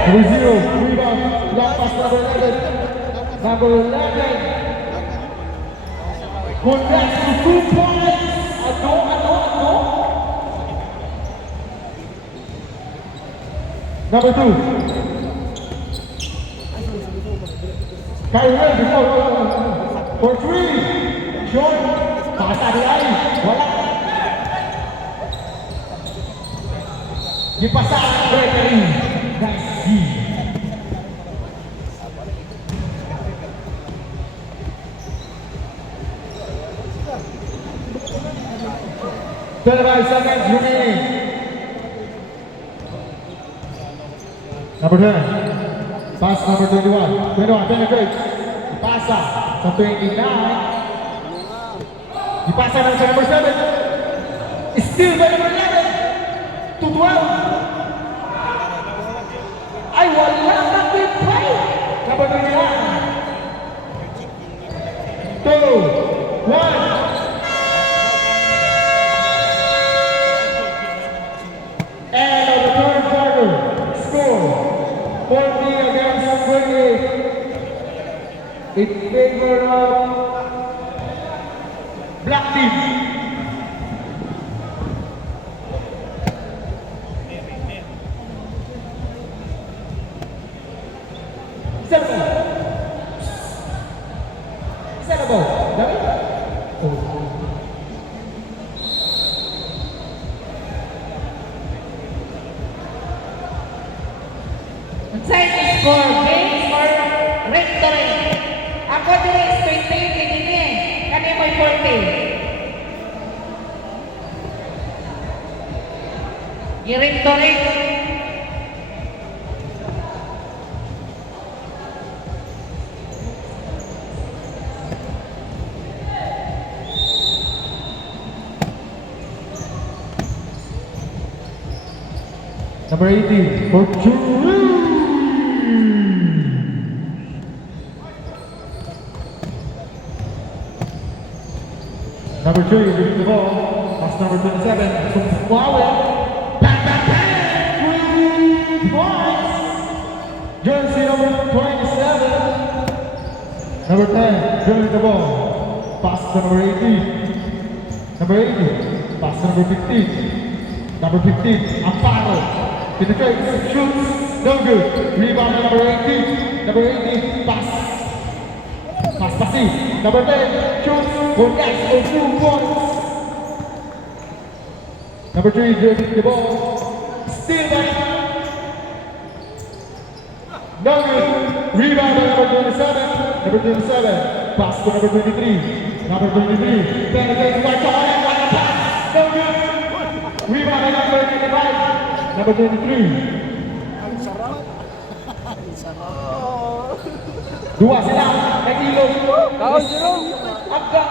Number 0, rebound, long pass number 11. Number 11. Congrats to 2 points. Ano? Number 2. Kyrie before for 3. Short. Pasa di ay. Wala. Dipasa Gregory. Nice D. Thirty-five seconds remaining. Number 10. Pass number 21. 21 penetrates. Dipasa sa 29. Dipasa ng sa number 7. Still by number 11. To 12. Ay, wala na with 5. Number 29. 2, 1. And on the third quarter, score 40 against 28 in favor of Black Team. Setable. Unsay score games or victory? Ako dili is 20 dinini. Kani mo'y 40. Victory. Number 18 for Drew. Number 2 giving the ball. That's number 27. From Huawei. Bang, bang, bang. 3 points. Jersey number 27. Number 10 dribbling the ball. Pass to number 18. Number 18. Pass to number 15. Number 15. Amparo. Penetrates. Shoots. No good. Rebound to number 18. Number 18. Pass. Pass pasi. Number 10. Shoots. Congrats for 2 points. Number 3 dribbling the ball. Still back. No good. Rebound by number 27. Number 27. Pass to number 23. Number 23. Penetrates by John. One pass. No good. Rebound by number 25. Number 23. Ang sarap. Ang sarap. Dua sila. Kay Ilog. Kaon, Jerome. Agak